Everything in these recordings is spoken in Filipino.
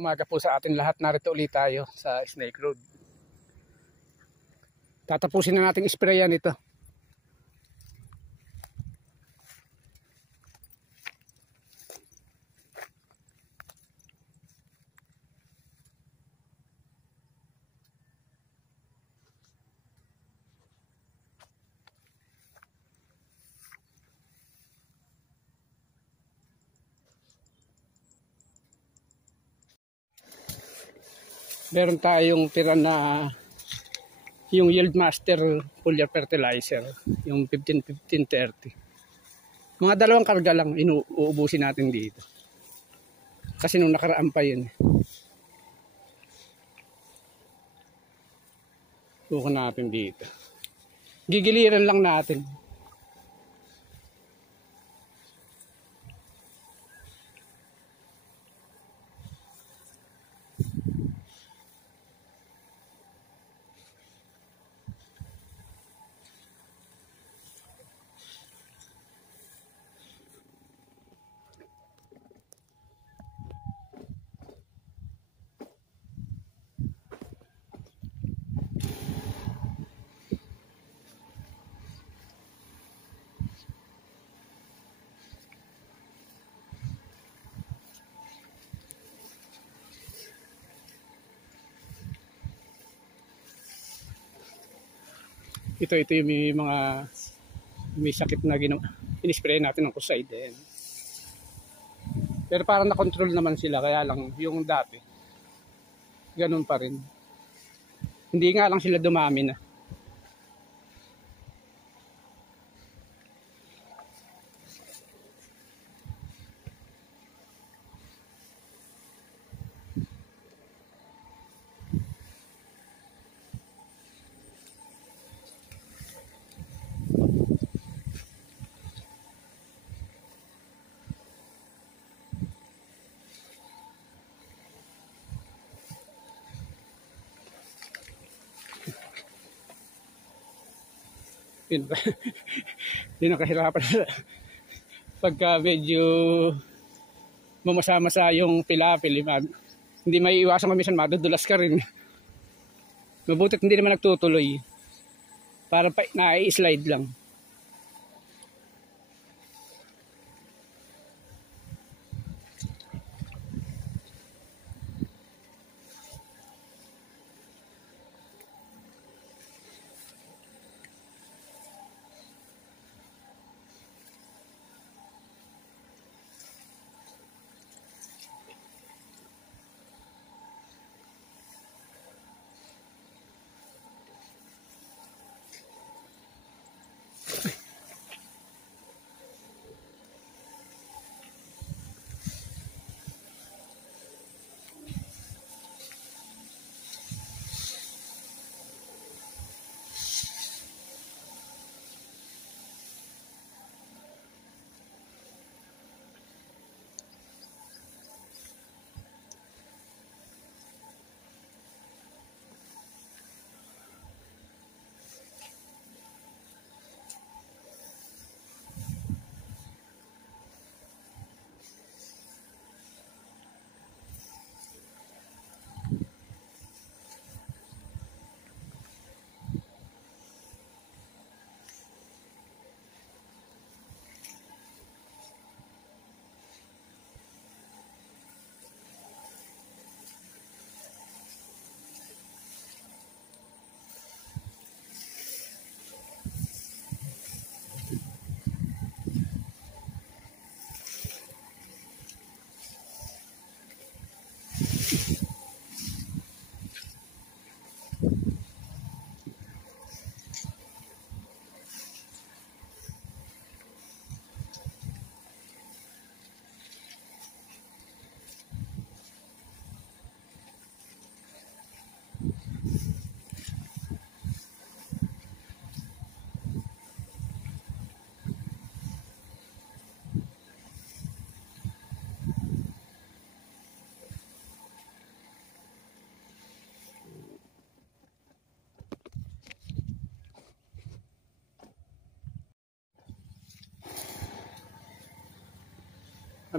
umaga po sa atin lahat. Narito ulit tayo sa Snake Road. Tatapusin na nating isprayan ito. Meron tayong tira na yung Yield Master Foliar Fertilizer, yung 15-15-30. Mga dalawang karga lang uubusin natin dito. Kasi nung nakaraan pa yun. Bukan natin dito. Gigiliran lang natin. Ito yung may sakit na in-spray natin ng kusay din. Pero parang na-control naman sila, kaya lang yung dati ganun pa rin. Hindi nga lang sila dumami na. Hindi nakahirapan pagka medyo mamasa-masa yung pilapil, hindi may iwasan kung minsan madudulas ka rin. Mabutit hindi naman nagtutuloy, para na-i-slide lang.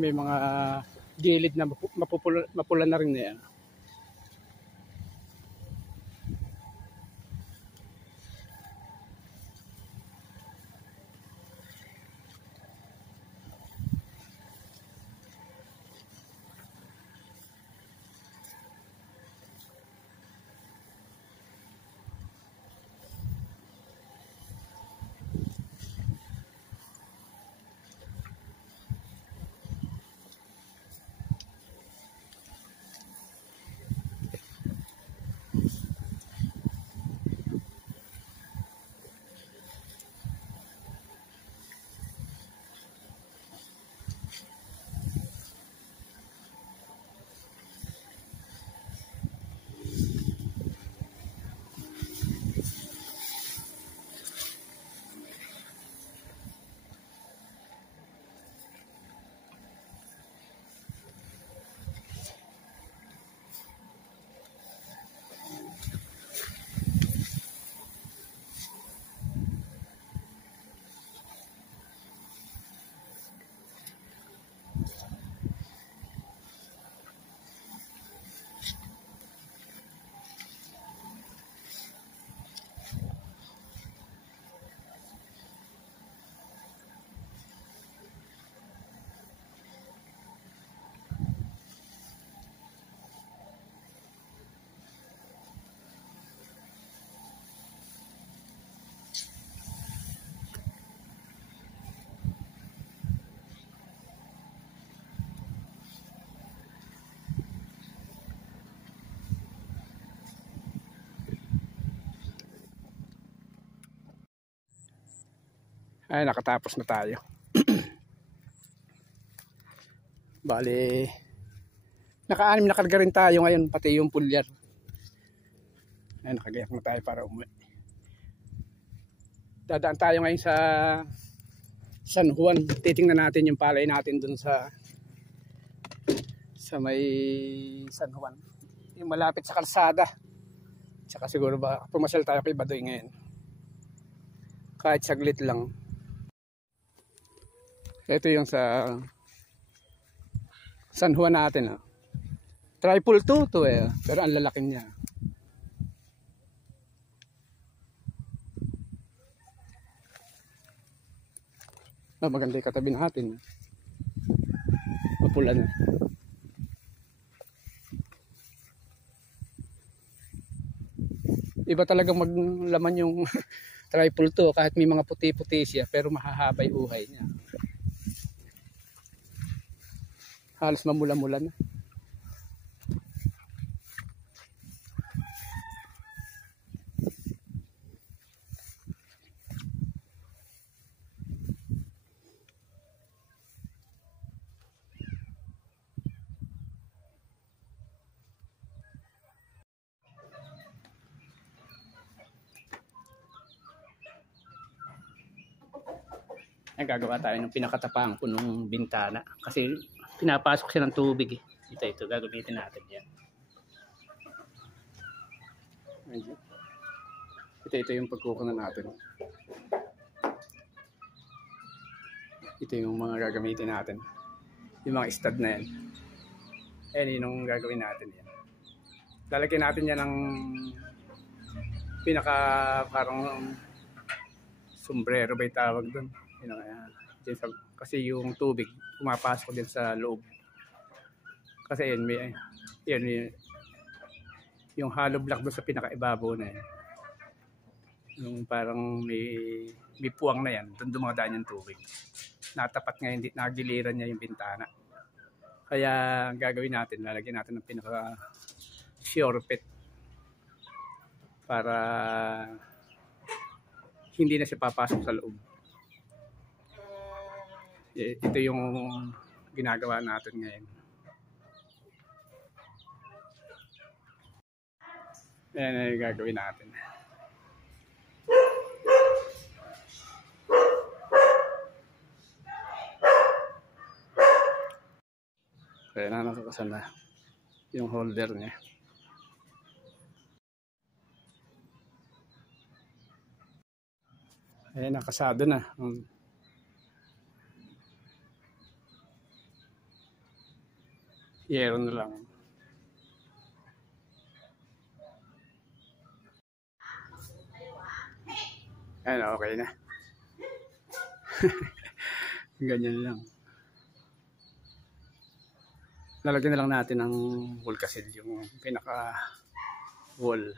May mga gilid na mapula na rin na yan. Ay, nakatapos na tayo. Bali, naka-anim na karga rin tayo ngayon, pati yung pulyar. Ay, nakagayak na tayo para umuwi. Dadaan tayo ngayon sa San Juan. Titingnan natin yung palay natin dun sa may San Juan. Yung malapit sa kalsada. Tsaka siguro ba pumasyal tayo kay Badoy ngayon. Kahit saglit lang. Ito yung sa San Juan natin. Triple 2 to eh. Pero ang lalaki niya. Maganda yung katabi natin. Mapula na. Iba talagang maglaman yung triple 2 kahit may mga puti-puti siya pero mahahaba yung uhay niya. Halos mamula-mula na. Ay, gagawa tayo ng pinakatapang punong bintana kasi pinapasok siya ng tubig eh. Ito gagamitin natin yan. Ito yung pagkukunan natin. Ito yung mga gagamitin natin. Yung mga stud na yan. Ayan yung gagawin natin yan. Lalagyan natin yan ng pinaka parang sombrero ba yung tawag doon. Kasi yung tubig pumapasok din sa loob. Kasi yan yung hollow block doon sa pinakaibabaw na yan. Yung parang may puwang na yan, doon dumadaan yung tubig. Natapat nga, hindi nagiliran niya yung bintana. Kaya gagawin natin, lalagyan natin ng pinaka sure fit para hindi na siya papasok sa loob. Ito yung ginagawa natin ngayon. Ayan na yung gagawin natin. Kaya na nakakasan na yung holder niya. Ayan, nakasado na. Yero na lang. Ayan, okay na. Ganyan lang. Lalagyan na lang natin ng wall kasi yung pinaka wall.